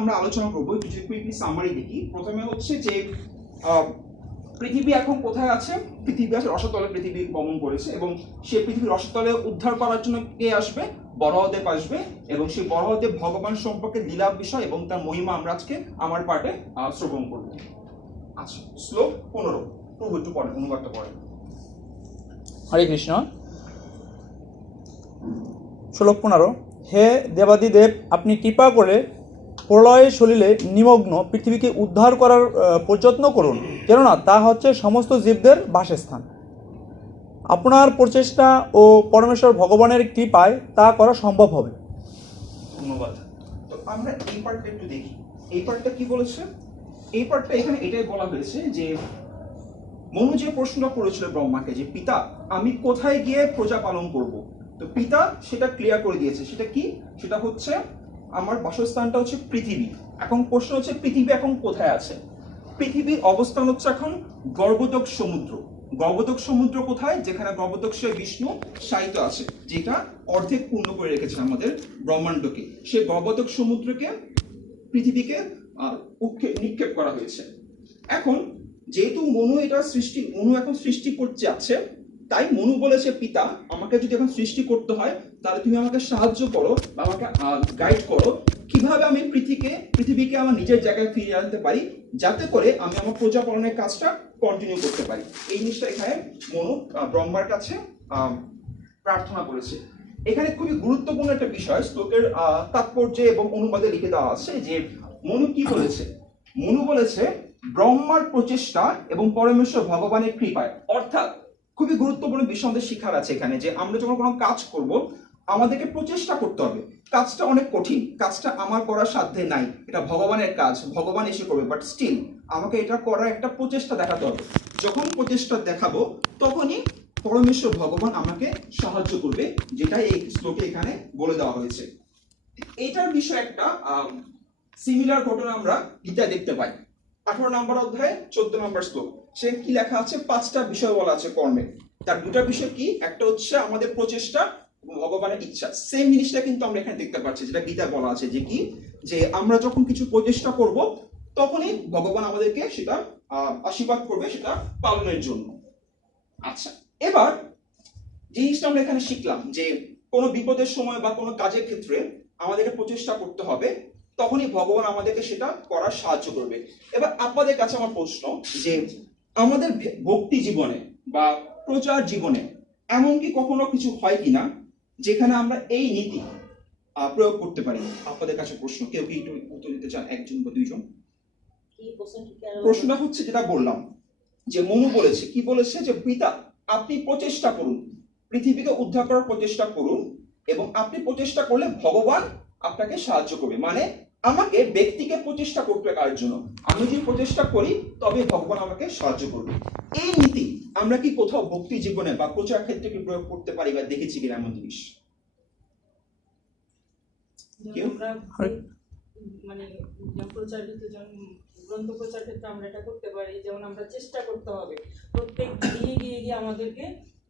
আমরা আলোচনা করবো কিছু কুইকলি সামারি দেখি। প্রথমে হচ্ছে যে পৃথিবী এখন কোথায় আছে। পৃথিবী আছে রসাতলে, পৃথিবী গমন করেছে এবং সে পৃথিবীর রসাতলে উদ্ধার করার জন্য কে আসবে? বরাহদেব আসবে এবং সেই বরাহদেব ভগবান সম্পর্কে লীলা বিষয় এবং তার মহিমা আমরা আজকে আমার পার্টে শ্রবণ করব। আচ্ছা, শ্লোক 15 প্রভু একটু পড়েন, অনুবাদটা পড়েন। হরে কৃষ্ণ। শ্লোক 15। হে দেবাদিদেব, আপনি কৃপা করে প্রলয়ে সলিলে নিমগ্ন পৃথিবীকে উদ্ধার করার প্রযত্ন করুন, কেননা তা হচ্ছে সমস্ত জীবদের বাসস্থান। আপনার প্রচেষ্টা ও পরমেশ্বর ভগবানের কৃপায় তা করা সম্ভব হবে। ধন্যবাদ। তো আমরা এই পার্টটা একটু দেখি। এই পার্টটা কি বলেছে? এই পার্টটা এখানে এটাই বলা হয়েছে যে মনু যে প্রশ্নটা করেছিল ব্রহ্মাকে যে পিতা আমি কোথায় গিয়ে প্রজা পালন করব, তো পিতা সেটা ক্লিয়ার করে দিয়েছে। সেটা কি? সেটা হচ্ছে আমার বাসস্থানটা হচ্ছে পৃথিবী। এখন প্রশ্ন হচ্ছে পৃথিবী এখন কোথায় আছে? পৃথিবীর অবস্থান হচ্ছে এখন গর্ভোদক সমুদ্র। গর্ভোদক সমুদ্র কোথায়? যেখানে গর্ভোদক সে বিষ্ণু শায়িত আছে, যেটা অর্ধেক পূর্ণ করে রেখেছে আমাদের ব্রহ্মাণ্ডকে। সে গর্ভোদক সমুদ্রকে পৃথিবীকে নিক্ষেপ করা হয়েছে। এখন যেহেতু মনু এখন সৃষ্টি করতে যাচ্ছে, তাই মনু বলেছে পিতা আমাকে যদি এখন সৃষ্টি করতে হয় তাহলে তুমি আমাকে সাহায্য করো বা আমাকে গাইড করো কিভাবে আমি পৃথিবীকে আমার নিজের জায়গায় ফিরিয়ে আনতে পারি, যাতে করে আমি আমার প্রজা পালনের কাজটা কন্টিনিউ করতে পারি। এই জিনিসটা এখানে মনু ব্রহ্মার কাছে প্রার্থনা করেছে। এখানে খুবই গুরুত্বপূর্ণ একটা বিষয় শ্লোকের তাৎপর্যে এবং অনুবাদে লিখে দেওয়া আছে যে মনু কি বলেছে। মনু বলেছে ব্রহ্মার প্রচেষ্টা এবং পরমেশ্বর ভগবানের কৃপায়। অর্থাৎ খুবই গুরুত্বপূর্ণ বিষয় আমাদের শিক্ষার আছে এখানে, যে আমরা যখন কোনো কাজ করব আমাদেরকে প্রচেষ্টা করতে হবে। কাজটা অনেক কঠিন, কাজটা আমার করার সাধ্যে নাই, এটা ভগবানের কাজ, ভগবান এসে করবে, বাট স্টিল আমাকে এটা করার একটা প্রচেষ্টা দেখাতে হবে। যখন প্রচেষ্টা দেখাবো তখনই পরমেশ্বর ভগবান আমাকে সাহায্য করবে, যেটা এই শ্লোকে এখানে বলে দেওয়া হয়েছে। এটার বিষয়ে একটা সিমিলার ঘটনা আমরা গীতায় দেখতে পাই। 18 নম্বর অধ্যায়ে 14 নম্বর শ্লোক। সে কি লেখা আছে? 5টা বিষয় বলা আছে কর্মে। তার দুটা বিষয় কি? একটা হচ্ছে আমাদের প্রচেষ্টা এবং ভগবানের ইচ্ছা। সেম জিনিসটা কিন্তু আমরা এখানে দেখতে পাচ্ছি, যেটা গীতায় বলা আছে যে কি, যে আমরা যখন কিছু প্রচেষ্টা করব তখনই ভগবান আমাদেরকে সেটা আশীর্বাদ করবে সেটা পালনের জন্য। আচ্ছা, এবার জিনিসটা আমরা এখানে শিখলাম যে কোনো বিপদের সময় বা কোনো কাজের ক্ষেত্রে আমাদেরকে প্রচেষ্টা করতে হবে, তখনই ভগবান আমাদেরকে সেটা করার সাহায্য করবে। এবার আপনাদের কাছে আমার প্রশ্ন যে আমাদের ভক্তি জীবনে বা প্রচার জীবনে এমন কি কখনো কিছু হয় কিনা যেখানে আমরা এই নীতি প্রয়োগ করতে পারি? আপনাদের কাছে প্রশ্ন, কেউ কি একটু উত্তর দিতে চান? একজন বা দুইজন? প্রশ্নটা হচ্ছে যেটা বললাম যে মনু বলেছে, কি বলেছে? যে পিতা আপনি প্রচেষ্টা করুন, পৃথিবীকে উদ্ধার করার প্রচেষ্টা করুন এবং আপনি প্রচেষ্টা করলে ভগবান আপনাকে সাহায্য করবে। মানে আমাকে ব্যক্তিকে প্রচেষ্টা করতে কার জন্য, আমি যদি প্রচেষ্টা করি তবে ভগবান আমাকে সাহায্য করবে। এই নীতি আমরা কি কোথাও ভক্তি জীবনে বা প্রচার ক্ষেত্রে কি প্রয়োগ করতে পারি বা দেখেছি কিনা এমন জিনিস? মানে প্রচারিত গ্রন্থ প্রচার ক্ষেত্রে আমরা এটা করতে পারি। যেমন আমরা চেষ্টা করতে হবে প্রত্যেক গিয়ে গিয়ে গিয়ে আমাদেরকে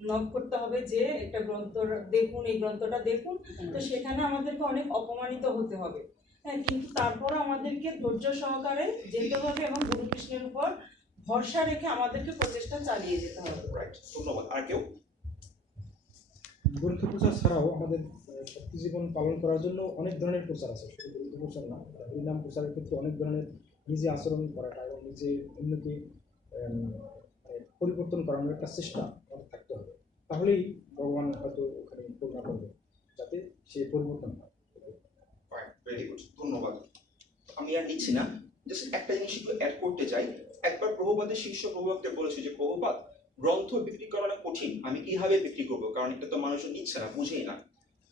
নক করতে হবে যে একটা গ্রন্থ দেখুন, এই গ্রন্থটা দেখুন। তো সেখানে আমাদেরকে অনেক অপমানিত হতে হবে, হ্যাঁ, কিন্তু তারপর আমাদেরকে ধৈর্য সহকারে যেতে হবে এবং গুরু কৃষ্ণের উপর ভরসা রেখে আমাদেরকে প্রচেষ্টা চালিয়ে যেতে হবে। ধন্যবাদ। আর কেউ? গ্রন্থ প্রচার ছাড়াও আমাদের ভক্তি জীবন পালন করার জন্য অনেক ধরনের প্রচার আছে, শুধু গ্রন্থ প্রচার না। হরিনাম প্রচারের ক্ষেত্রে অনেক ধরনের নিজে আচরণ করাটা এবং নিজে অন্যকে পরিবর্তন করানোর একটা চেষ্টা আমাদের থাকতে হবে। তাহলেই ভগবান হয়তো ওখানে করুণা করবে, যাতে সে পরিবর্তন হয়। ভেরি গুড, ধন্যবাদ। আমি আর নিচ্ছি না, জাস্ট একটা জিনিস একটু অ্যাড করতে চাই। একবার প্রভুপাদের শিষ্য প্রভুপাদকে বলেছে যে প্রভুপাদ গ্রন্থ বিক্রি করা অনেক কঠিন, আমি কিভাবে বিক্রি করবো, কারণ এটা তো মানুষ নিচ্ছে না, বুঝেই না।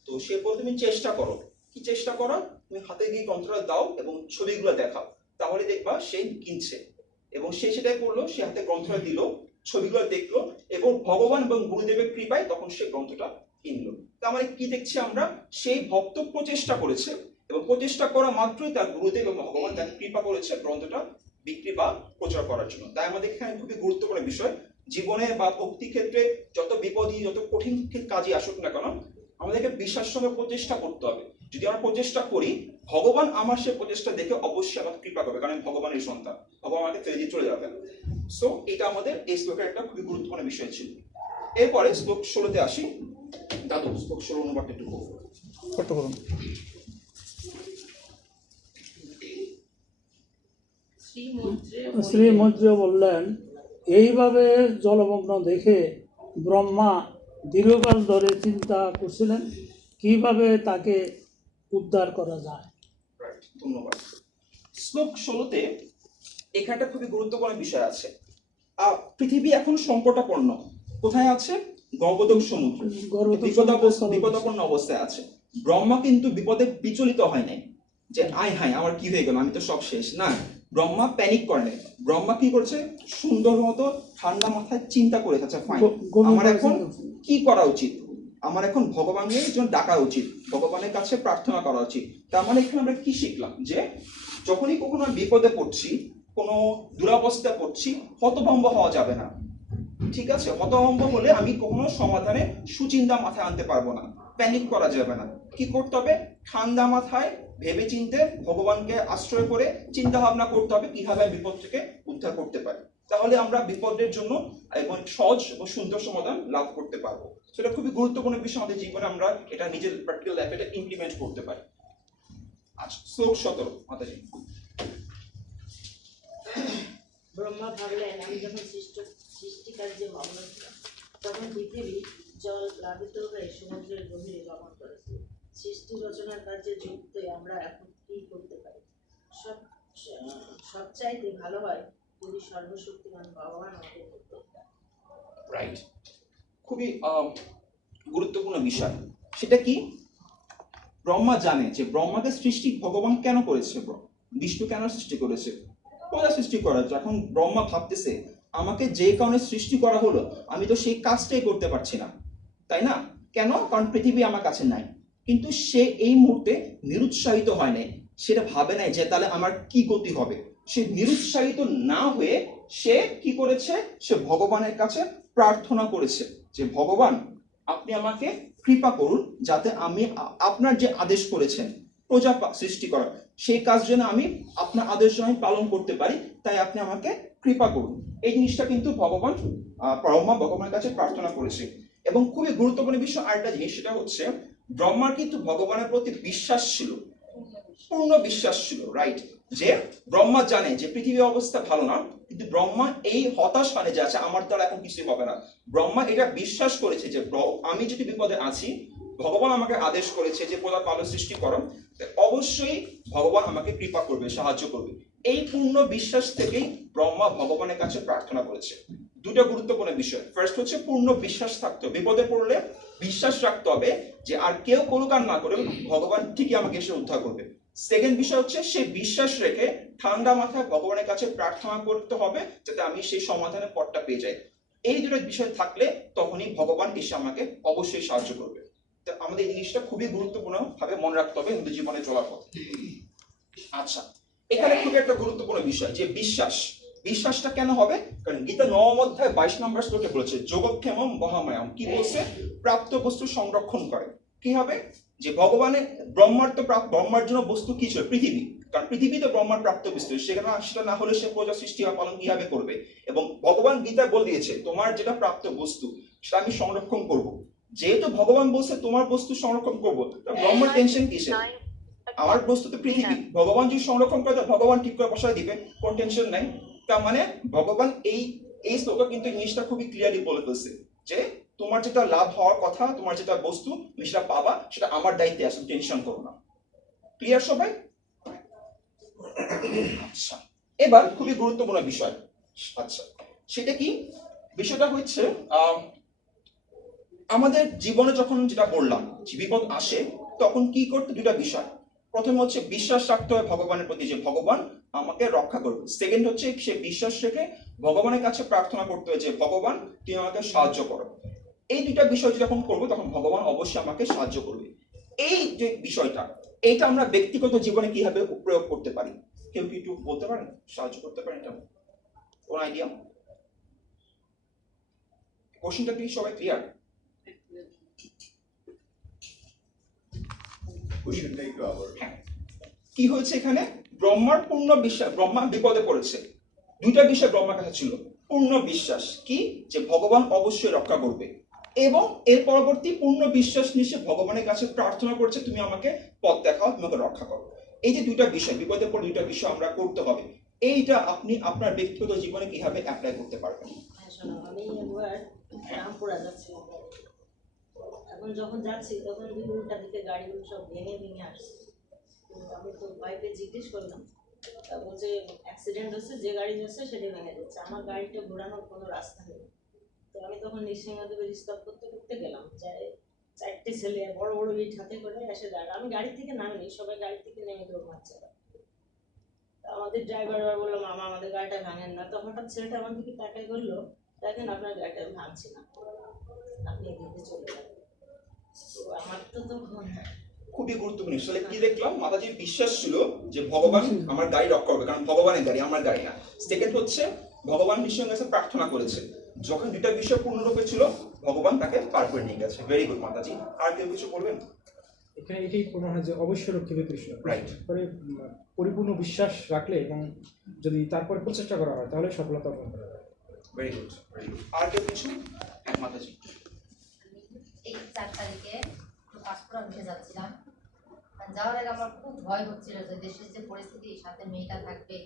তো সে বলে তুমি চেষ্টা করো। কি চেষ্টা করো? তুমি হাতে গিয়ে গ্রন্থটা দাও এবং ছবিগুলো দেখাও, তাহলে দেখবা সে কিনছে। এবং সে সেটাই করলো, সে হাতে গ্রন্থটা দিল, ছবিগুলো দেখলো এবং ভগবান এবং গুরুদেবের কৃপায় তখন সে গ্রন্থটা কিনলো। তার মানে কি দেখছি আমরা? সেই ভক্ত প্রচেষ্টা করেছে এবং প্রচেষ্টা করা মাত্রই তার গুরুদেব এবং ভগবান তাকে কৃপা করেছে গ্রন্থটা বিক্রি বা প্রচার করার জন্য। তাই আমাদের এখানে খুবই গুরুত্বপূর্ণ বিষয়, জীবনে বা ভক্তি ক্ষেত্রে যত বিপদী যত কঠিন কাজই আসুক না কেন আমাদেরকে বিশ্বাসের সঙ্গে প্রচেষ্টা করতে হবে যদি আমরা প্রচেষ্টা করি, ভগবান আমার সে প্রচেষ্টা দেখে অবশ্যই আমাকে কৃপা করবে, কারণ আমি ভগবানের সন্তান, ভগবান আমাকে ফেলে দিয়ে চলে যাবে। সো এটা আমাদের এই শ্লোকের একটা খুবই গুরুত্বপূর্ণ বিষয় ছিল। এরপরে শ্লোক 16-তে আসি। দাদু শ্লোক 16 অনুবাদটা একটু করবো। ছোট্ট করুন। শ্রী মৈত্র বললেন, এইভাবে জলমগ্ন দেখে ব্রহ্মা দীর্ঘকাল ধরে চিন্তা করছিলেন কিভাবে তাকে উদ্ধার করা যায়। Right, ধন্যবাদ। শ্লোক 16-তে এখানে একটা খুবই গুরুত্বপূর্ণ বিষয় আছে। পৃথিবী এখন সংকটাপন্ন। কোথায় আছে? গর্ভদক সমুদ্র, বিপদাপন্ন অবস্থায় আছে। ব্রহ্মা কিন্তু বিপদে বিচলিত হয় নাই যে আয় হায় আমার কি হয়ে গেল, আমি তো সব শেষ। না, ব্রহ্মা প্যানিক করে নাই। ব্রহ্মা কি করছে? সুন্দর মতো ঠান্ডা মাথায় চিন্তা করে, আচ্ছা ফাইন, আমার এখন কি করা উচিত? আমার এখন ভগবানের জন্য ডাকা উচিত, ভগবানের কাছে প্রার্থনা করা উচিত। তার মানে এখানে আমরা কি শিখলাম? যে যখনই কখনো বিপদে পড়ছি, কোনো দুরাবস্থায় পড়ছি, হতভম্ব হওয়া যাবে না। ঠিক আছে? হতভম্ব হলে আমি কখনো সমাধানে সুচিন্তা মাথায় আনতে পারবো না, প্যানিক করা যাবে না। কি করতে হবে? ঠান্ডা মাথায় ভেবে চিন্তে ভগবানকে আশ্রয় করে চিন্তা ভাবনা করতে হবে কিভাবে বিপদ থেকে উদ্ধার করতে পারি। তাহলে আমরা বিপদের জন্য এবং সহজ এবং সুন্দর সমাধান লাভ করতে পারবো। সেটা খুবই গুরুত্বপূর্ণ বিষয় আমাদের জীবনে, আমরা এটা নিজের প্র্যাকটিক্যাল লাইফে এটা ইমপ্লিমেন্ট করতে পারি। আচ্ছা, শ্লোক 17 মাতাজি। ব্রহ্মা ভাবলেন, আমি যখন সৃষ্টিকার্যে মগ্ন ছিলাম তখন পৃথিবী জল প্লাবিত হয়ে সমুদ্রের গভীরে গমন করেছে। সৃষ্টি রচনার কাজে যুক্ত আমরা এখন কি করতে পারি? সবচাইতে ভালো হয় যদি সর্বশক্তিমান ভগবান আমাদের করতে। রাইট, খুবই গুরুত্বপূর্ণ বিষয়। সেটা কি? ব্রহ্মা জানে যে ব্রহ্মাকে সৃষ্টি ভগবান কেন করেছে, বিষ্ণু কেন সৃষ্টি করেছে, কোথা সৃষ্টি করা। যখন ব্রহ্মা ভাবতেছে আমাকে যে কারণে সৃষ্টি করা হলো, আমি তো সেই কাজটাই করতে পারছি না, তাই না? কেন? কারণ পৃথিবী আমার কাছে নাই। কিন্তু সে এই মুহূর্তে নিরুৎসাহিত হয় নাই, সেটা ভাবে নাই যে তাহলে আমার কি গতি হবে। সে নিরুৎসাহিত না হয়ে সে কি করেছে? সে ভগবানের কাছে প্রার্থনা করেছে যে ভগবান, আপনি আমাকে কৃপা করুন যাতে আমি আপনার যে আদেশ করেছেন প্রজা সৃষ্টি করা, সেই কাজ যেন আমি আপনার আদেশ আমি পালন করতে পারি, তাই আপনি আমাকে কৃপা করুন। এই জিনিসটা কিন্তু ব্রহ্মা ভগবানের কাছে প্রার্থনা করেছে। এবং খুবই গুরুত্বপূর্ণ বিষয় আরেকটা জিনিস, সেটা হচ্ছে ব্রহ্মার কিন্তু ভগবানের প্রতি বিশ্বাস ছিল, পূর্ণ বিশ্বাস ছিল। রাইট, যে ব্রহ্মা জানে যে পৃথিবীর অবস্থা ভালো না, কিন্তু ব্রহ্মা এই হতাশ মানে যে আচ্ছা আমার দ্বারা এখন কিছুই হবে না। ব্রহ্মা এটা বিশ্বাস করেছে যে আমি যদি বিপদে আছি, ভগবান আমাকে আদেশ করেছে যে প্রজা কালো সৃষ্টি করো, অবশ্যই ভগবান আমাকে কৃপা করবে, সাহায্য করবে। এই পূর্ণ বিশ্বাস থেকেই ব্রহ্মা ভগবানের কাছে প্রার্থনা করেছে। দুটো গুরুত্বপূর্ণ বিষয়। ফার্স্ট হচ্ছে পূর্ণ বিশ্বাস থাকতে হবে, বিপদে পড়লে বিশ্বাস রাখতে হবে যে আর কেউ করুক আর না করে ভগবান ঠিকই আমাকে এসে উদ্ধার করবে। সেকেন্ড বিষয় হচ্ছে সে বিশ্বাস রেখে ঠান্ডা মাথায় ভগবানের কাছে প্রার্থনা করতে হবে যাতে আমি সেই সমাধানের পথটা পেয়ে যাই। এই দুটো বিষয় থাকলে তখনই ভগবান এসে আমাকে অবশ্যই সাহায্য করবে। তো আমাদের এই জিনিসটা খুবই গুরুত্বপূর্ণ ভাবে মনে রাখতে হবে হিন্দু জীবনে চলার পথে। আচ্ছা, এখানে খুবই একটা গুরুত্বপূর্ণ বিষয় যে বিশ্বাস। বিশ্বাসটা কেন হবে? কারণ গীতা 9 অধ্যায় 22 নম্বর শ্লোকে বলেছে যোগক্ষেমম বহাময়ম। কি বলছে? প্রাপ্ত বস্তু সংরক্ষণ করে। কি হবে? যে ভগবানের ব্রহ্মার জন্য বস্তু কি ছিল? পৃথিবী। কারণ পৃথিবী তো ব্রহ্মার প্রাপ্ত বস্তু, সেখানে সেটা না হলে সে প্রজা সৃষ্টি বা পালন কিভাবে করবে? এবং ভগবান গীতা বলে দিয়েছে তোমার যেটা প্রাপ্ত বস্তু সেটা আমি সংরক্ষণ করব। যেহেতু ভগবান বলছে তোমার বস্তু সংরক্ষণ করবো, ব্রহ্মার টেনশন কিসের? আমার বস্তু তো পৃথিবী, ভগবান যদি সংরক্ষণ করে ভগবান ঠিক করে বসায় দিবে, কোন টেনশন নাই। তার মানে ভগবান এই শ্লোকে কিন্তু জিনিসটা খুবই ক্লিয়ারলি বলে ফেলছে যে তোমার যেটা লাভ হওয়ার কথা, তোমার যেটা বস্তু তুমি সেটা পাবা, সেটা আমার দায়িত্বে আছে, টেনশন করো না। ক্লিয়ার সবাই? আচ্ছা, এবার খুবই গুরুত্বপূর্ণ বিষয়। আচ্ছা, সেটা কি? বিষয়টা হচ্ছে আমাদের জীবনে যখন যেটা বললাম যে বিপদ আসে তখন কি করতে? দুটা বিষয়। প্রথম হচ্ছে বিশ্বাস রাখতে হবে ভগবানের প্রতি যে ভগবান আমাকে রক্ষা করবে। সেকেন্ড হচ্ছে সে বিশ্বাস রেখে ভগবানের কাছে প্রার্থনা করতে হবে যে ভগবান তুমি আমাকে সাহায্য করো। এই দুইটা বিষয় যখন করবো তখন ভগবান অবশ্যই আমাকে সাহায্য করবে। এই যে বিষয়টা, এইটা আমরা ব্যক্তিগত জীবনে কিভাবে প্রয়োগ করতে পারি? কেউ কি একটু বলতে পারেন, সাহায্য করতে পারেন? এটা কোন আইডিয়া? কোশ্চেনটা কি সবাই ক্লিয়ার? কোশ্চেনটা একটু আবার হ্যাঁ, কি হয়েছে এখানে? ব্রহ্মার পূর্ণ বিশ্বাস, ব্রহ্মা বিপদে পড়েছে। দুইটা বিষয় ব্রহ্মার কাছে ছিল, পূর্ণ বিশ্বাস কি যে ভগবান অবশ্যই রক্ষা করবে, এবং এর পরবর্তী পূর্ণ বিশ্বাস নিয়ে সে ভগবানের কাছে প্রার্থনা করছে তুমি আমাকে পথ দেখাও, তুমি আমাকে রক্ষা করো। এই যে দুইটা বিষয়, বিপদের পর দুইটা বিষয় আমরা করতে হবে, এইটা আপনি আপনার ব্যক্তিগত জীবনে কিভাবে অ্যাপ্লাই করতে পারবেন? হ্যাঁ শোনো, আমি একবার রামপুরা যাচ্ছিলাম। এখন যখন যাচ্ছি তখন দেখি উল্টা দিকে গাড়িগুলো সব ভেঙে ভেঙে আসছে। তো আমি তো বাইকে জিজ্ঞেস করলাম, তা বলছে অ্যাক্সিডেন্ট হচ্ছে, যে গাড়ি যাচ্ছে সেটাই ভেঙে যাচ্ছে, আমার গাড়িটা ঘোরানোর কোনো রাস্তা নেই। তো আমি তখন নৃসিংহদেবের স্টপ করতে করতে গেলাম, যাই 4টে ছেলে বড় বড় ইট হাতে করে এসে দাঁড়া, আমি গাড়ি থেকে নামিনি, সবাই গাড়ি থেকে নেমে দৌড় মারছে। আমাদের ড্রাইভার বললো মামা আমাদের গাড়িটা ভাঙেন না। তো হঠাৎ ছেলেটা আমার দিকে তাকাই বললো, দেখেন আপনার গাড়িটা আমি ভাঙছি না, আপনি এদিকে চলে যাবেন। তো আমার তো তখন খুবই গুরুত্বপূর্ণ। আসলে কি দেখলাম, মাতাজির বিশ্বাস ছিল যে ভগবান আমার গাড়ি রক্ষা করবে, কারণ ভগবানের গাড়ি, আমার গাড়ি না। সেকেন্ড হচ্ছে ভগবান নিশ্চয়ই কাছে প্রার্থনা করেছে, যখন দুইটা বিষয় পূর্ণরূপে ছিল ভগবান তাকে পার করে নিয়ে গেছে। ভেরি গুড মাতাজি। আর কেউ কিছু বলবেন? এখানে এটাই প্রমাণ হয় যে অবশ্যই রক্ষিবে কৃষ্ণ। Right. পরে পরিপূর্ণ বিশ্বাস রাখলে এবং যদি তারপরে প্রচেষ্টা করা হয় তাহলে সফলতা অর্জন করা যায়। Very good, very good. আর কেউ কিছু? হ্যাঁ মাতাজি। এই 4 তারিখে পাসপোর্ট অফিসে যাচ্ছিলাম। যাওয়ার আগে আমার খুব ভয় হচ্ছিল যে দেশের যে পরিস্থিতি, সাথে মেয়েটা থাকবে,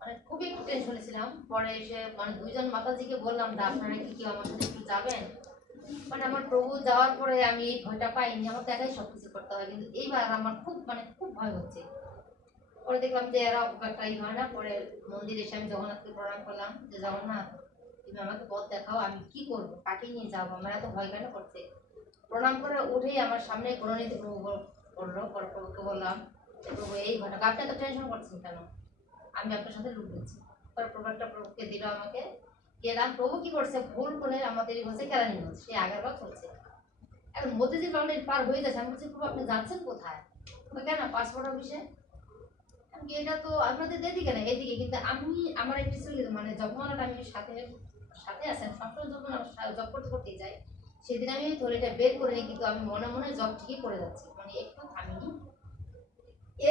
মানে খুবই একটু টেনশনে ছিলাম। পরে এসে মানে 2জন মাতাজিকে বললাম যে আপনারা কি কেউ আমার সাথে একটু যাবেন। মানে আমার প্রভু যাওয়ার পরে আমি এই ভয়টা পাইনি, আমার তো একাই সবকিছু করতে হয়, কিন্তু এইবার আমার খুব খুব ভয় হচ্ছে। পরে দেখলাম যে এরা খুব একটা হয় না। পরে মন্দিরে এসে আমি জগন্নাথকে প্রণাম করলাম যে জগন্নাথ তুমি আমাকে পথ দেখাও, আমি কি করবো, কাকে নিয়ে যাবো, আমার এত ভয় কেন করছে। প্রণাম করে উঠেই আমার সামনে করণীতি প্রভু বললো, প্রভুকে বললাম যে প্রভু এই ঘটনা, আপনি এত টেনশন করছেন কেন, আমি আপনার সাথে লুক দিচ্ছি। পরে প্রভু একটা প্রভুকে দিল আমাকে, গেলাম। প্রভু কি করছে, ভুল করে আমাদের হচ্ছে কেরানি হচ্ছে, সে আগের বার চলছে। এখন মোদিজি বাউন্ডারি পার হয়ে যাচ্ছে, আমি বলছি প্রভু আপনি যাচ্ছেন কোথায়, কেন পাসপোর্ট অফিসে। এটা তো আপনাদের এদিকে না এদিকে, কিন্তু আমি আমার একটু মানে যখন আমি সাথে সাথে আছেন সবসময় যখন জব করতে করতে যাই, সেদিন আমি থলিটা বের করে নিই, কিন্তু আমি মনে মনে জব ঠিকই করে যাচ্ছি, মানে একটু থামিনি।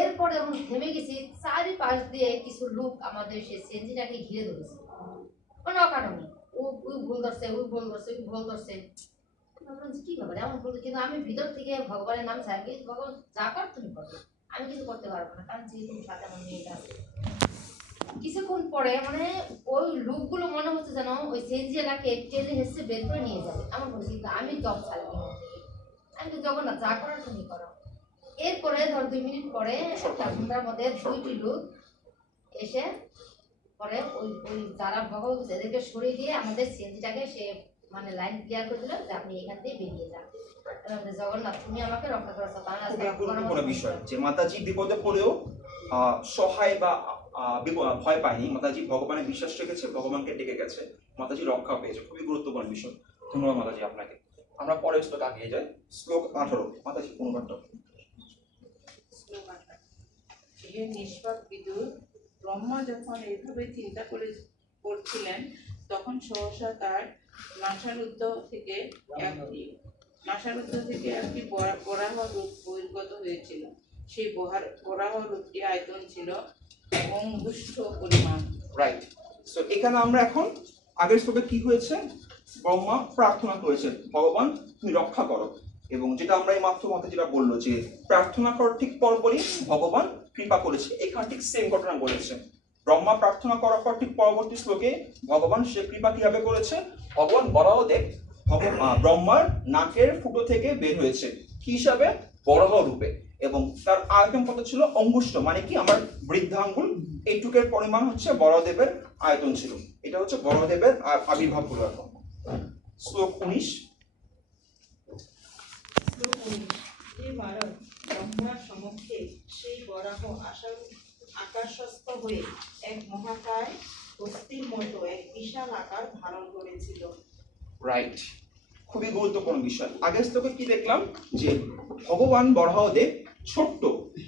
এরপরে যখন থেমে গেছি, চারিপাশ দিয়ে কিছু লোক আমাদের সেই সেঞ্জিটাকে ঘিরে ধরেছে, মানে অকারণে ওই ভুল ধরছে, ওই ভুল ধরছে, ওই ভুল ধরছে। কি ব্যাপার এমন বলছে, কিন্তু আমি ভিতর থেকে ভগবানের নাম চাই, ভগবান যা কর তুমি করো, আমি কিছু করতে পারবো না, কারণ যেহেতু সাথে আমার মেয়েটা আছে। কিছুক্ষণ পরে মানে ওই লোকগুলো মনে হচ্ছে যেন ওই সেঞ্জিয়ালাকে টেনে হেসে বের করে নিয়ে যাবে। আমার বলছি আমি জব ছাড়বো, আমি তো জগন্নাথ যা করার তুমি করো। এরপরে ধর 2 মিনিট পরে একটা ঘুমটার মধ্যে 2টি লোক এসে পরে ওই ওই যারা ভগবান এদেরকে সরিয়ে দিয়ে আমাদের সেঞ্জিটাকে সে মানে লাইন ক্লিয়ার করে দিল যে আপনি এখান থেকে বেরিয়ে যান, জগন্নাথ তুমি আমাকে রক্ষা করেছো। খুবই গুরুত্বপূর্ণ বিষয় যে মাতাজি বিপদে পড়েও সহায় বা ভয় পায়নি। মাতাজি ভগবানের বিশ্বাস রেখেছে, ভগবানকে ডেকে গেছে, মাতাজি রক্ষা পেয়েছে। খুবই গুরুত্বপূর্ণ বিষয়। ধন্যবাদ মাতাজি আপনাকে। আমরা পরের শ্লোক আগিয়ে যাই। শ্লোক 18 মাতাজি অনুবাদটা। হে নিষ্পাপ বিদুর, ব্রহ্মা যখন এইভাবে চিন্তা করছিলেন তখন সহসা তার নাসারুদ্ধ থেকে একটি বরাহ রূপ বহির্গত হয়েছিল। সেই বরাহ রূপটি আয়তন ছিল অঙ্গুষ্ঠ পরিমাণ। রাইট। সো এখানে আমরা এখন আগের শ্লোকে কি হয়েছে, ব্রহ্মা প্রার্থনা করেছে ভগবান তুমি রক্ষা করো, এবং যেটা আমরা এই মাত্র মতে যেটা বললো যে প্রার্থনা করার ঠিক পরপরই ভগবান কৃপা করেছে। এখানে ঠিক সেম ঘটনা বলেছে, ব্রহ্মা প্রার্থনা করার পর ঠিক পরবর্তী শ্লোকে ভগবান সে কৃপা কিভাবে করেছে। ভগবান বরাহদেব ব্রহ্মার নাকের ফুটো থেকে বের হয়েছে কি হিসাবে, বরাহ রূপে, এবং তার আয়তন কত ছিল, অঙ্গুষ্ঠ, মানে কি আমার বৃদ্ধাঙ্গুল এইটুকের পরিমাণ হচ্ছে বরাহদেবের আয়তন ছিল। এটা হচ্ছে বরাহদেবের আবির্ভাব হলো। এখন শ্লোক 19। হে ভারত, ব্রহ্মার সমক্ষে সেই বরাহ আকাশস্থ হয়ে এক মহাকায় হস্তির মতো এক বিশাল আকার ধারণ করেছিল। রাইট, খুবই গুরুত্বপূর্ণ বিষয়। আগের শ্লোকে কি দেখলাম যে ভগবান বরাহদেব ছোট্ট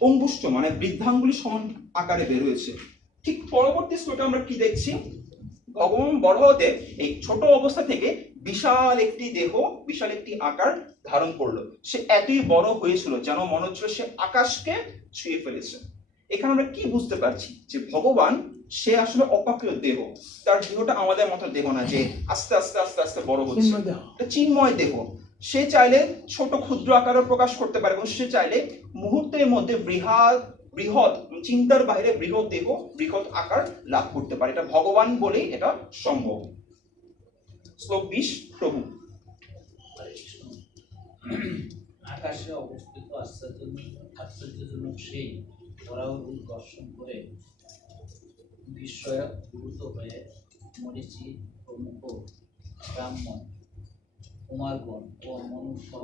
অঙ্গুষ্ঠ মানে বৃদ্ধাঙ্গুলি সমান আকারে বের হয়েছে। ঠিক পরবর্তী শ্লোকে আমরা কি দেখছি, ভগবান বরাহদেব এই ছোট অবস্থা থেকে বিশাল একটি দেহ, বিশাল একটি আকার ধারণ করলো। সে এতই বড় হয়েছিল যেন মনে হচ্ছিল সে আকাশকে ছুঁয়ে ফেলেছে। এখানে আমরা কি বুঝতে পারছি যে ভগবান সে আসলে অপাকৃত দেহ, তার দেহটা আমাদের মতো দেহ না যে আস্তে আস্তে আস্তে আস্তে বড় হচ্ছে, চিন্ময় দেহ। এটা চিন্ময় দেহ। সে চাইলে ছোট ক্ষুদ্র আকারে প্রকাশ করতে পারে এবং সে চাইলে মুহূর্তের মধ্যে বৃহৎ চিন্তার বাইরে বৃহৎ দেহ, বৃহৎ আকার লাভ করতে পারে। এটা ভগবান বলেই এটা সম্ভব। শ্লোক 20 প্রভু। আকাশে অবস্থিত আশ্চর্যজনক সেই বরাহ রূপ দর্শন করে বিস্ময়ে ভূত হয়ে মরীচি প্রমুখ ব্রাহ্মণ, কুমারগণ ও মনুসহ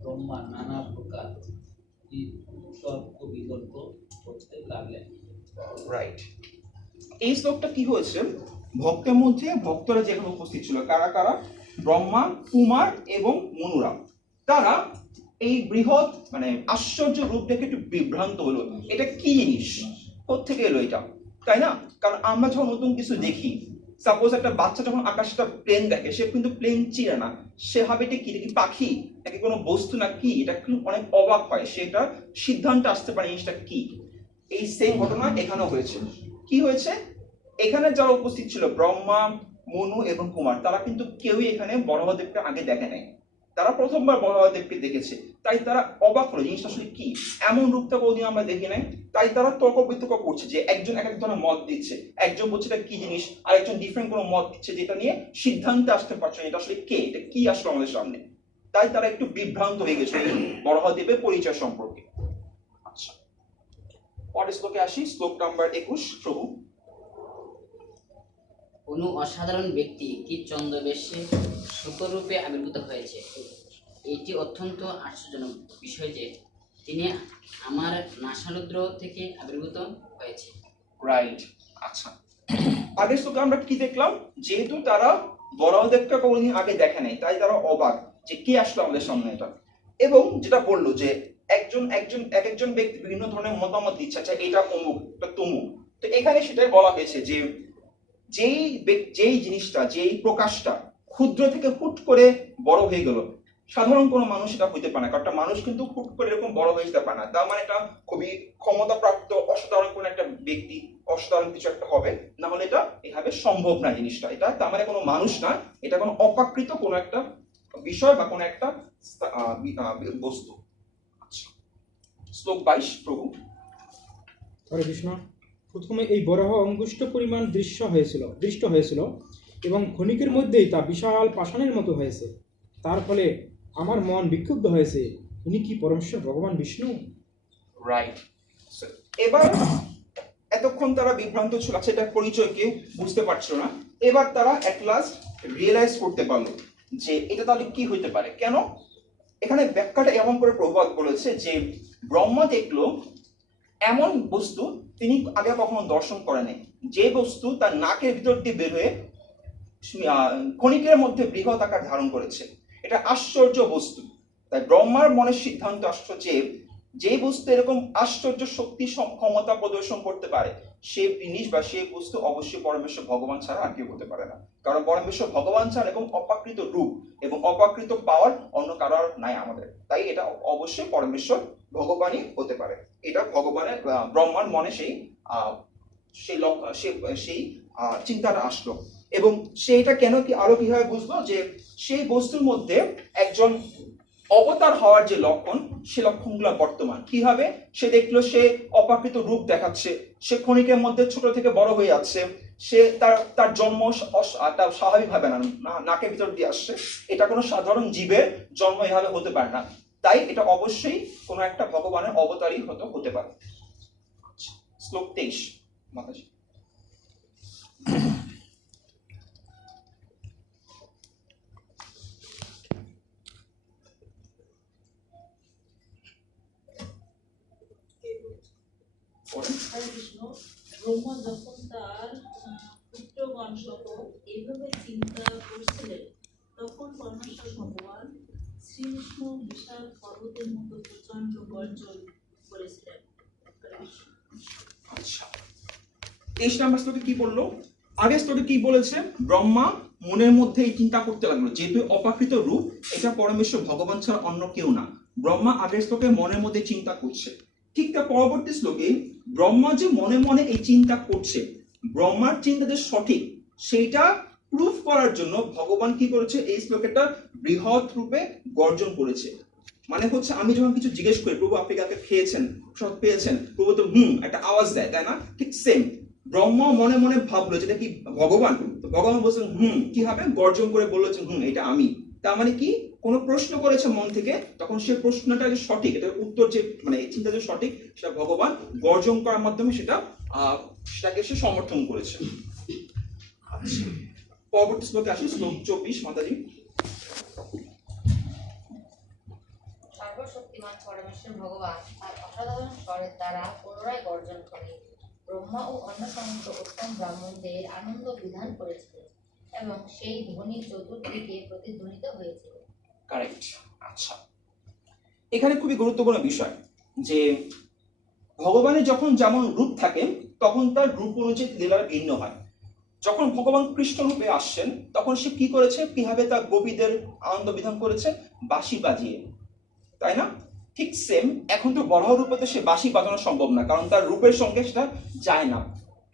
ব্রহ্মা নানা প্রকার তর্ক বিতর্ক করতে লাগলেন। রাইট, এই শ্লোকটা কি হয়েছে, ভক্তের মধ্যে ভক্তরা যেখানে উপস্থিত ছিল, কারা কারা, ব্রহ্মা, কুমার এবং মনুরা, তারা এই বৃহৎ মানে আশ্চর্য রূপ দেখে একটু বিভ্রান্ত হলো। এটা কি জিনিস, কোত্থেকে এলো এটা, তাই না? কারণ আমরা যখন নতুন কিছু দেখি, সাপোজ একটা বাচ্চা যখন আকাশটা প্লেন দেখে, সে কিন্তু প্লেন চিনে না, সে ভাবে এটা কি, এটা কি পাখি নাকি কোনো বস্তু না কি, এটা কিন্তু অনেক অবাক হয়, সেটা সিদ্ধান্ত আসতে পারে জিনিসটা কি। এই সেম ঘটনা এখানেও হয়েছে। কি হয়েছে, এখানে যারা উপস্থিত ছিল ব্রহ্মা, মনু এবং কুমার, তারা কিন্তু কেউই এখানে বরাহদেবকে আগে দেখে নাই, তারা প্রথমবার বরাহদেবকে দেখেছে। তাই তারা অবাক হলো জিনিসটা আসলে কি, এমন রূপটা কোনদিন আমরা দেখি নাই। তাই তারা তর্ক বিতর্ক করছে যে একজন এক এক ধরনের মত দিচ্ছে, একজন বলছে এটা কি জিনিস, আর একজন ডিফারেন্ট কোনো মত দিচ্ছে, যেটা নিয়ে সিদ্ধান্তে আসতে পারছে না এটা আসলে কে, এটা কি আসলো আমাদের সামনে। তাই তারা একটু বিভ্রান্ত হয়ে গেছে বরাহদেবের পরিচয় সম্পর্কে। আচ্ছা, পরের শ্লোকে আসি, শ্লোক নাম্বার 21 প্রভু। কোনো অসাধারণ ব্যক্তি কি চন্দ্রবেশে শুকরূপে আবির্ভূত হয়েছে। এটি অত্যন্ত আশ্চর্যজনক বিষয় যে তিনি আমার নাসারুদ্র থেকে আবির্ভূত হয়েছে। রাইট, আচ্ছা, আগের শ্লোকে আমরা কি দেখলাম, যেহেতু তারা বরাহদেবকে কোনোদিন আগে দেখে নাই, তাই তারা অবাক যে কি আসলো আমাদের সামনে এটা। এবং যেটা বললো যে এক একজন ব্যক্তি বিভিন্ন ধরনের মতামত দিচ্ছে, আচ্ছা এটা অমুক, এটা তমুক। তো এখানে সেটাই বলা হয়েছে যে যেই জিনিসটা, যেই প্রকাশটা ক্ষুদ্র থেকে হুট করে বড় হয়ে গেল, সাধারণ কোনো মানুষ এটা হইতে পারে না। কারণ একটা মানুষ কিন্তু হুট করে এরকম বড় হয়ে যেতে পারে না, তার মানে এটা খুবই ক্ষমতাপ্রাপ্ত অসাধারণ কোনো একটা ব্যক্তি, অসাধারণ কিছু একটা হবে, না হলে এটা এভাবে সম্ভব না জিনিসটা। এটা তার মানে কোনো মানুষ না, এটা কোনো অপ্রাকৃত কোনো একটা বিষয় বা কোনো একটা বস্তু। আচ্ছা, শ্লোক 22 প্রভু। হরে কৃষ্ণ। প্রথমে এই বরাহ অঙ্গুষ্ঠ পরিমাণ দৃষ্ট হয়েছিল এবং ক্ষণিকের মধ্যেই তা বিশাল পাষাণের মতো হয়েছে। তার ফলে আমার মন বিক্ষুব্ধ হয়েছে, ইনি কি পরমেশ্বর ভগবান বিষ্ণু? রাইট, এবার এতক্ষণ তারা বিভ্রান্ত ছিল, আচ্ছা এটা পরিচয়কে বুঝতে পারছিল না। এবার তারা এট লাস্ট রিয়েলাইজ করতে পারলো যে এটা তাহলে কি হইতে পারে। কেন, এখানে ব্যাখ্যাটা এমন করে প্রভাব বলেছে যে ব্রহ্মা দেখলো এমন বস্তু তিনি আগে কখনো দর্শন করেনি, যে বস্তু তার নাকের ভিতর দিয়ে বের হয়ে ক্ষণিকের মধ্যে বৃহৎ আকার ধারণ করেছে। এটা আশ্চর্য বস্তু। তাই ব্রহ্মার মনের সিদ্ধান্ত আসছে যে বস্তু এরকম আশ্চর্য শক্তি ক্ষমতা প্রদর্শন করতে পারে, সে জিনিস বা সেই বস্তু অবশ্যই পরমেশ্বর ভগবান ছাড়া আর কেউ হতে পারে না। কারণ পরমেশ্বর ভগবান ছাড়া এরকম অপ্রাকৃত রূপ এবং অপ্রাকৃত পাওয়ার অন্য কারোর নাই আমাদের। তাই এটা অবশ্যই পরমেশ্বর ভগবানই হতে পারে। এটা ভগবানের ব্রহ্মার মনে সেই চিন্তাটা আসলো। এবং সেইটা কেন কি আরো কিভাবে বুঝলো যে সেই বস্তুর মধ্যে একজন অবতার হওয়ার যে লক্ষণ, সে লক্ষণগুলো বর্তমান। কিভাবে সে দেখলো, সে অপ্রাকৃত রূপ দেখাচ্ছে, সে ক্ষণিকের মধ্যে ছোট থেকে বড় হয়ে যাচ্ছে, সে তার জন্ম স্বাভাবিক ভাবে না, নাকের ভিতর দিয়ে আসছে। এটা কোনো সাধারণ জীবের জন্ম এভাবে হতে পারে না। তাই এটা অবশ্যই কোনো একটা ভগবানের অবতারই হতে পারে। শ্লোক 23 মাতাজি। হরে কৃষ্ণ। ব্রহ্মা যখন তার পুত্রগণ সহ এইভাবে চিন্তা করছিলেন, তখন পরমেশ্বর ভগবান শ্রীকৃষ্ণ বিশাল পর্বতের মতো প্রচন্ড গর্জন করেছিলেন। আচ্ছা, 23 নম্বর শ্লোকে কি বললো, আগের শ্লোকে কি বলেছে, ব্রহ্মা মনের মধ্যে এই চিন্তা করতে লাগলো, যেহেতু অপ্রাকৃত রূপ, এটা পরমেশ্বর ভগবান ছাড়া অন্য কেউ না। ব্রহ্মা আগের শ্লোকে মনের মধ্যে চিন্তা করছে, ঠিক তার পরবর্তী শ্লোকে ব্রহ্মা যে মনে মনে এই চিন্তা করছে, ব্রহ্মার চিন্তা যে সঠিক সেইটা প্রুফ করার জন্য ভগবান কি করেছে, এই শ্লোকটা বৃহৎ রূপে গর্জন করেছে। মানে হচ্ছে আমি যখন কিছু জিজ্ঞেস করি, প্রভু আপনি কাকে খেয়েছেন, সব পেয়েছেন, প্রভু তো একটা আওয়াজ দেয়, তাই না? ঠিক সেম ব্রহ্মা মনে মনে ভাবলো যেটা কি ভগবান, তো ভগবান বলছেন কি হবে, গর্জন করে বললেন এটা আমি। তার মানে কি, কোনো প্রশ্ন করেছে মন থেকে, তখন সে প্রশ্নটা যে সঠিক, এটার উত্তর যে মানে এই চিন্তা যে সঠিক, সেটা ভগবান গর্জন করার মাধ্যমে সেটাকে সে সমর্থন করেছে। আচ্ছা, পরবর্তী শ্লোকে আসি, শ্লোক 24 মাতাজি। সর্বশক্তিমান পরমেশ্বর ভগবান তার অসাধারণ স্বরের দ্বারা পুনরায় গর্জন করে ব্রহ্মা ও অন্য সমস্ত উত্তম ব্রাহ্মণদের আনন্দ বিধান করেছিলেন এবং সেই ধ্বনি চতুর্দিকে প্রতিধ্বনিত হয়েছিল। কারেক্ট। আচ্ছা, এখানে খুবই গুরুত্বপূর্ণ বিষয় যে ভগবানের যখন যেমন রূপ থাকে তখন তার রূপ অনুযায়ী লীলা ভিন্ন হয়। যখন ভগবান কৃষ্ণ রূপে আসছেন তখন সে কি করেছে, কিভাবে তার গোপীদের আনন্দ বিধান করেছে, বাঁশি বাজিয়ে, তাই না? ঠিক সেম এখন তো বরাহ রূপে সে বাঁশি বাজানো সম্ভব না, কারণ তার রূপের সঙ্গে সেটা যায় না।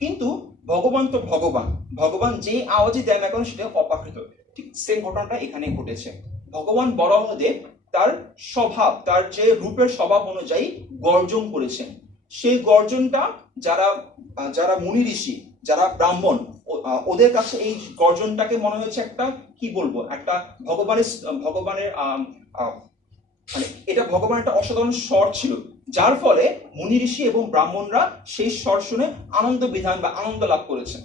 কিন্তু ভগবান তো ভগবান, ভগবান যে আওয়াজই দেয় না কেন সেটা অপ্রাকৃত। ঠিক সেম ঘটনাটা এখানে ঘটেছে। ভগবান বরাহদেব তার স্বভাব, তার যে রূপের স্বভাব অনুযায়ী গর্জন করেছেন। সেই গর্জনটা যারা মুনি ঋষি, যারা ব্রাহ্মণ, ওদের কাছে এই গর্জনটাকে মনে হয়েছে একটা কি বলবো, একটা ভগবানের মানে এটা ভগবান একটা অসাধারণ স্বর ছিল, যার ফলে মুনি ঋষি এবং ব্রাহ্মণরা সেই স্বর শুনে আনন্দ বিধান বা আনন্দ লাভ করেছেন।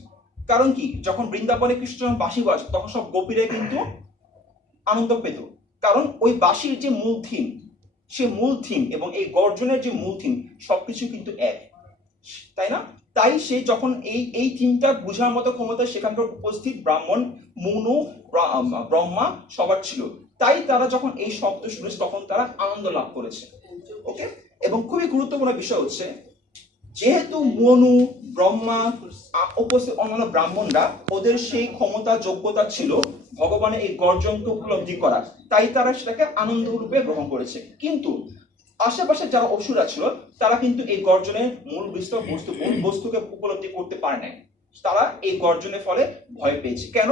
কারণ কি, যখন বৃন্দাবনে কৃষ্ণ বাঁশি বাজ তখন সব গোপীরা কিন্তু আনন্দ পেত, কারণ ওই বাঁশির যে মূল থিম, সে মূল থিম এবং এই গর্জনের যে মূল থিম সবকিছু কিন্তু এক, তাই না? তাই সে যখন এই থিমটা বোঝার মতো ক্ষমতা সেখানকার উপস্থিত ব্রাহ্মণ, মনু, ব্রহ্মা সবার ছিল, তাই তারা যখন এই শব্দ শুনেছে তখন তারা আনন্দ লাভ করেছে। ওকে, এবং খুবই গুরুত্বপূর্ণ বিষয় হচ্ছে যেহেতু মনু, ব্রহ্মা, উপস্থিত অন্যান্য ব্রাহ্মণরা, ওদের সেই ক্ষমতা যোগ্যতা ছিল ভগবানের এই গর্জনকে উপলব্ধি করা, তাই তারা সেটাকে আনন্দ রূপে গ্রহণ করেছে। কিন্তু আশেপাশে যারা অসুরা ছিল তারা কিন্তু এই গর্জনের মূল বস্তুকে উপলব্ধি করতে পারে নাই, তারা এই গর্জনের ফলে ভয় পেয়েছে। কেন?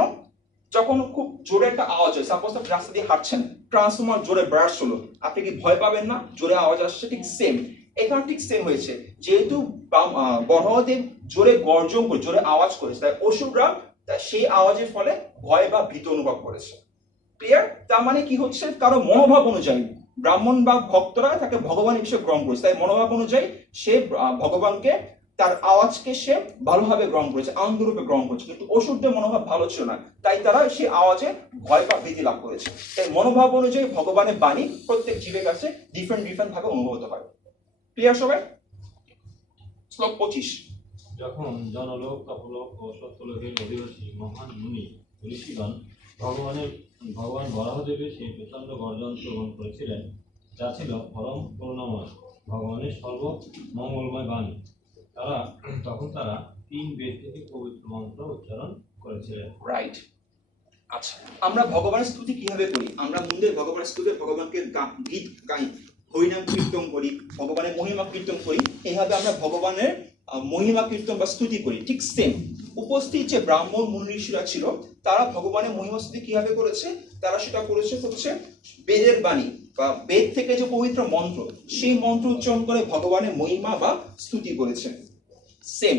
যখন খুব জোরে একটা আওয়াজ হয়, সাপোজ আপনি রাস্তা দিয়ে হাঁটছেন, ট্রান্সফর্মার জোরে ব্রাশ হলো, আপনি কি ভয় পাবেন না? জোরে আওয়াজ আসছে, ঠিক সেম এখানে ঠিক সেম হয়েছে। যেহেতু বরাহদেব জোরে গর্জন করে, জোরে আওয়াজ করেছে, তাই অসুররা সেই আওয়াজের ফলে ভয় বা ভীত অনুভব করেছে। ক্লিয়ার? তার মানে কি হচ্ছে, কারো মনোভাব অনুযায়ী ব্রাহ্মণ বা ভক্তরা তাকে ভগবান হিসেবে গ্রহণ করেছে, তাই মনোভাব অনুযায়ী সে ভগবানকে, তার আওয়াজকে সে ভালোভাবে গ্রহণ করেছে, আনন্দরূপে গ্রহণ করেছে। কিন্তু অসুরদের মনোভাব ভালো ছিল না, তাই তারা সেই আওয়াজে ভয় বা ভীতি লাভ করেছে। তাই মনোভাব অনুযায়ী ভগবানের বাণী প্রত্যেক জীবের কাছে ডিফারেন্ট ভাবে অনুভূত হয়। ক্লিয়ার সবাই? শ্লোক 25। যখন জনলোক, তপলোক ও সত্যলোকের অধিবাসী মহান মুনি ঋষিগণ ভগবান বরাহদেবের সেই প্রচন্ড গর্জন শ্রবণ করেছিলেন, যা ছিল পরম করুণাময় ভগবানের সর্বমঙ্গলময় বাণী, তখন তারা 3 বেদ থেকে পবিত্র মন্ত্র উচ্চারণ করেছিলেন। রাইট। আচ্ছা, আমরা ভগবানের স্তুতি কিভাবে করি? আমরা মন্দিরে ভগবানের স্তুতি, ভগবানকে গীত গাই, হরিনাম কীর্তন করি, ভগবানের মহিমা কীর্তন করি, এইভাবে আমরা ভগবানের মহিমা কীর্তন বা স্তুতি করি। ঠিক সেম উপস্থিত যে ব্রাহ্মণ মুনি ঋষিরা ছিল তারা ভগবানের মহিমা স্তুতি কিভাবে করেছে? তারা সেটা করেছে হচ্ছে বেদের বাণী বা বেদ থেকে যে পবিত্র মন্ত্র, সেই মন্ত্র উচ্চারণ করে ভগবানের মহিমা বা স্তুতি করেছে। সেম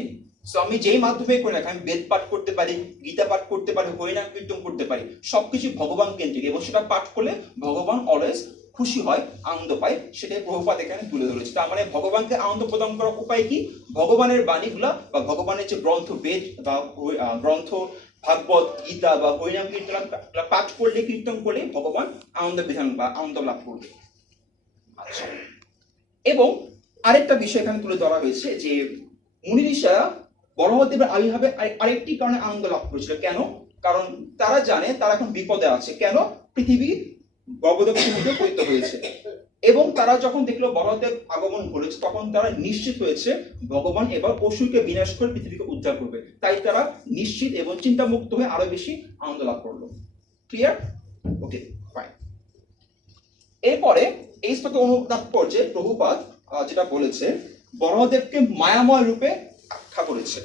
আমি যেই মাধ্যমে করি না, আমি বেদ পাঠ করতে পারি, গীতা পাঠ করতে পারি, হরিনাম কীর্তন করতে পারি, সবকিছু ভগবান কেন্দ্রিক, এবং সেটা পাঠ করলে ভগবান অলওয়েজ খুশি হয়, আনন্দ পায়, সেটাই প্রভুপাদ এখানে তুলে ধরেছে। তার মানে ভগবানকে আনন্দ প্রদান করার উপায় কি? ভগবানের বাণীগুলা বা ভগবানের যে গ্রন্থ, বেদ বা গ্রন্থ, ভাগবত, গীতা বা হরিনাম কীর্তন পাঠ করলে, কীর্তন করলে ভগবান আনন্দ বিধান বা আনন্দ লাভ করবে। আচ্ছা, এবং আরেকটা বিষয় এখানে তুলে ধরা হয়েছে যে মুনি ঋষিরা বরাহদেবের আবির্ভাবে আরেকটি কারণে আনন্দ লাভ করেছিল। কেন? কারণ তারা জানে তারা এখন বিপদে আছে। কেন? পৃথিবী গর্ভদক্ষের মধ্যে পতিত হয়েছে। এবং তারা যখন দেখলো বলদেব আগমন করেছে তখন তারা নিশ্চিত হয়েছে ভগবান এবার অসুরকে বিনাশ করে পৃথিবীকে উদ্ধার করবে, তাই তারা নিশ্চিত এবং চিন্তামুক্ত হয়ে আরো বেশি আনন্দ লাভ করলো। ক্লিয়ার? ওকে, ফাইন। এরপরে এই শ্লোকে অনুবাদ করছে প্রভুপাদ যেটা বলেছে বলদেবকে মায়াময় রূপে আখ্যা করেছে।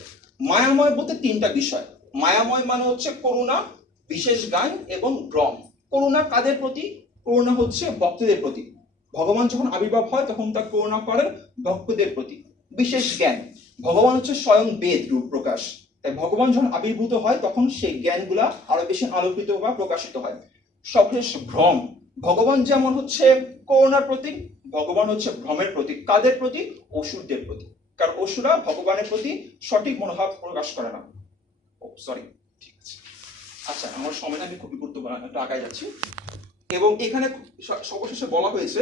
মায়াময় বলতে তিনটা বিষয়। মায়াময় মানে হচ্ছে করুণা, বিশেষ জ্ঞান এবং ভ্রম। করুণা কাদের প্রতি? করুণা হচ্ছে ভক্তদের প্রতি। ভগবান যখন আবির্ভাব হয় তখন তার করুণা করেন ভক্তদের প্রতি। বিশেষ জ্ঞান, ভগবান হচ্ছে স্বয়ং বেদ রূপ প্রকাশ, তাই ভগবান যখন আবির্ভূত হয় তখন সেই জ্ঞানগুলা আরো বেশি আলোকিত বা প্রকাশিত হয়। সবশেষ ভ্রম, ভগবান যেমন হচ্ছে করুণার প্রতীক, ভগবান হচ্ছে ভ্রমের প্রতীক। কাদের প্রতি? অসুরদের প্রতি, কারণ অসুরা ভগবানের প্রতি সঠিক মনোভাব প্রকাশ করে না। ও সরি, ঠিক আছে। আচ্ছা, আমার সময়টা আমি খুবই গুরুত্বপূর্ণ, একটু আগায় যাচ্ছি। এবং এখানে সর্বশেষে বলা হয়েছে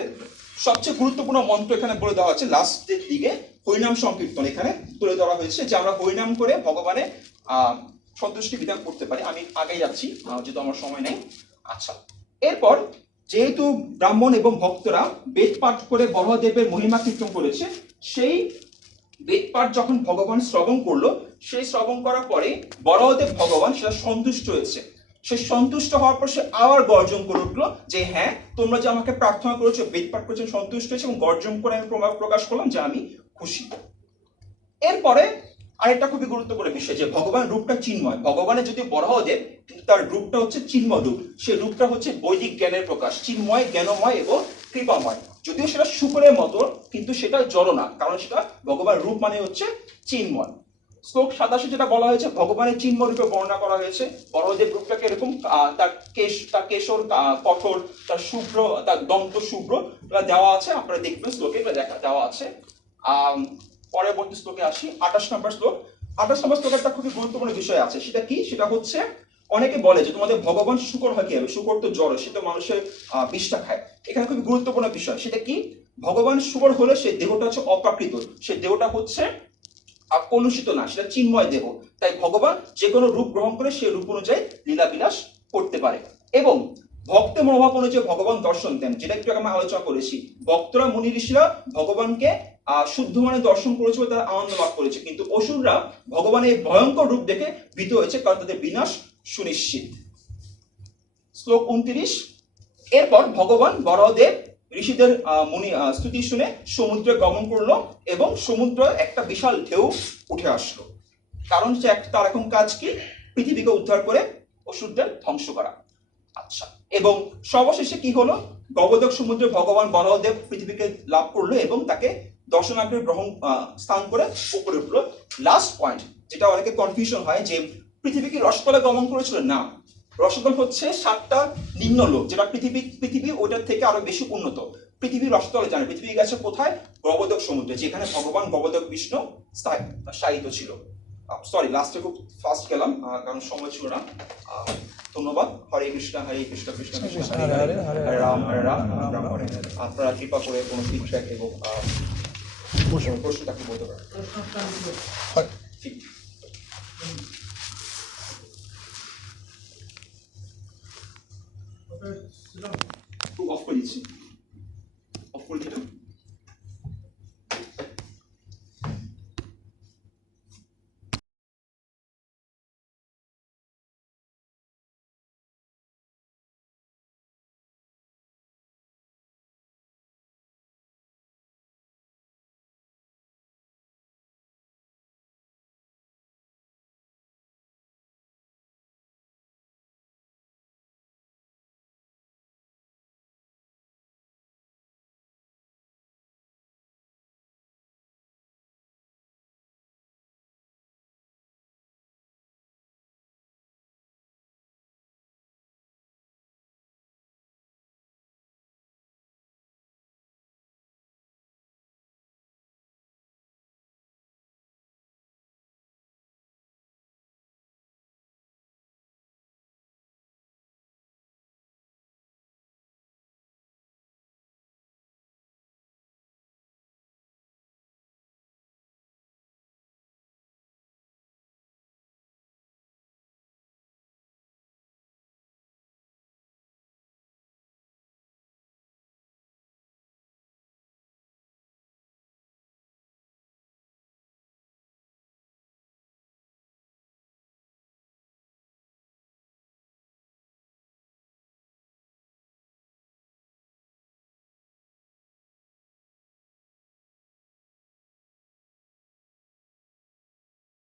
সবচেয়ে গুরুত্বপূর্ণ মন্ত্র এখানে বলে দেওয়া আছে লাস্টের দিকে, হরিনাম সংকীর্তন এখানে তুলে ধরা হয়েছে যে আমরা হরিনাম করে ভগবানের সন্তুষ্টি বিধান করতে পারি। আমি আগে যাচ্ছি যেহেতু আমার সময় নেই। আচ্ছা, এরপর যেহেতু ব্রাহ্মণ এবং ভক্তরা বেদ পাঠ করে বলদেবের মহিমা কীর্তন করেছে, সেই বেদ পাঠ যখন ভগবান শ্রবণ করলো, সেই শ্রবণ করার পরে বলদেব ভগবান সেটা সন্তুষ্ট হয়েছে। সে সন্তুষ্ট হওয়ার পর সে আবার গর্জন করে উঠলো যে হ্যাঁ, তোমরা যে আমাকে প্রার্থনা করেছো, বেদ পাঠ করেছো, সন্তুষ্ট হয়েছে, এবং গর্জন করে আমি প্রকাশ করলাম যে আমি খুশি। এরপরে আরেকটা খুবই গুরুত্বপূর্ণ বিষয় যে ভগবান রূপটা চিন্ময়। ভগবানের যদি বরাহদেব, কিন্তু তার রূপটা হচ্ছে চিন্ময় রূপ। সেই রূপটা হচ্ছে বৈদিক জ্ঞানের প্রকাশ, চিন্ময়, জ্ঞানময় এবং কৃপাময়। যদিও সেটা শুকরের মতো, কিন্তু সেটা জড় না, কারণ সেটা ভগবান রূপ মানে হচ্ছে চিন্ময়। শ্লোক 27 যেটা বলা হয়েছে ভগবানের চিন্ময় রূপে বর্ণনা করা হয়েছে। বড়দেব রূপটাকে এরকম, তার কেশর কঠোর, তার শুভ্র, তার দন্ত শুভ্র, এটা দেওয়া আছে, আপনারা দেখবেন শ্লোকে এটা দেওয়া আছে। পরবর্তী শ্লোকে আসি, 28 নম্বর শ্লোক। 28 নম্বর শ্লোকে একটা খুবই গুরুত্বপূর্ণ বিষয় আছে। সেটা কি? সেটা হচ্ছে অনেকে বলে যে তোমাদের ভগবান শুকর হয় কিভাবে? শুকর তো জড়, সে তো মানুষের বিষটা খায়। এখানে খুবই গুরুত্বপূর্ণ বিষয়, সেটা কি? ভগবান শুকর হলে সেই দেহটা হচ্ছে অপ্রাকৃত, সেই দেহটা হচ্ছে কলুষিত না, সেটা চিন্ময় দেহ। তাই ভগবান যে কোনো রূপ গ্রহণ করে সেই রূপ অনুযায়ী লীলাবিলাস করতে পারে। এবং ভক্তের মনোভাব অনুযায়ী ভগবান দর্শন দেন, যেটা একটু আমরা আলোচনা করেছি। ভক্তরা, মুনি ঋষিরা ভগবানকে শুদ্ধ মানে দর্শন করেছে, তারা আনন্দ লাভ করেছে, কিন্তু অসুররা ভগবানের ভয়ঙ্কর রূপ দেখে ভীত হয়েছে, কারণ তাদের বিনাশ সুনিশ্চিত। শ্লোক 29। এরপর ভগবান বরাহদেব ঋষিদের স্তুতি শুনে সমুদ্রে গমন করলো এবং সমুদ্র একটা বিশাল ঢেউ উঠে আসলো, কারণ তার এখন কাজ কি? পৃথিবীকে উদ্ধার করে অসুরদের ধ্বংস করা। আচ্ছা, এবং সর্বশেষে কি হলো? গবদক সমুদ্রে ভগবান বরাহদেব পৃথিবীকে লাভ করলো এবং তাকে দর্শনাগ্রে গ্রহণ স্থান করে উপরে উঠলো। লাস্ট পয়েন্ট, যেটা অনেকে কনফিউশন হয় যে পৃথিবী কি রসতলে গমন করেছিল? না, রসতল হচ্ছে 7টা নিম্ন লোক, যেটা পৃথিবী ওইটার থেকে আরো বেশি উন্নত। পৃথিবী রসতলে জানে, পৃথিবী গেছে কোথায়? গবদক সমুদ্রে, যেখানে ভগবান গবদক বিষ্ণু শায়িত ছিল। সরি, লাস্টে খুব ফাস্ট গেলাম কারণ সময় ছিল না। ধন্যবাদ। হরে কৃষ্ণ, হরে কৃষ্ণ, কৃষ্ণ কৃষ্ণ হরে হরে, হরে রাম, হরে রাম, রাম রাম হরে হরে। আপনারা কৃপা করে কোনো ফিডব্যাক এবং প্রশ্ন থাকলে বলতে পারেন।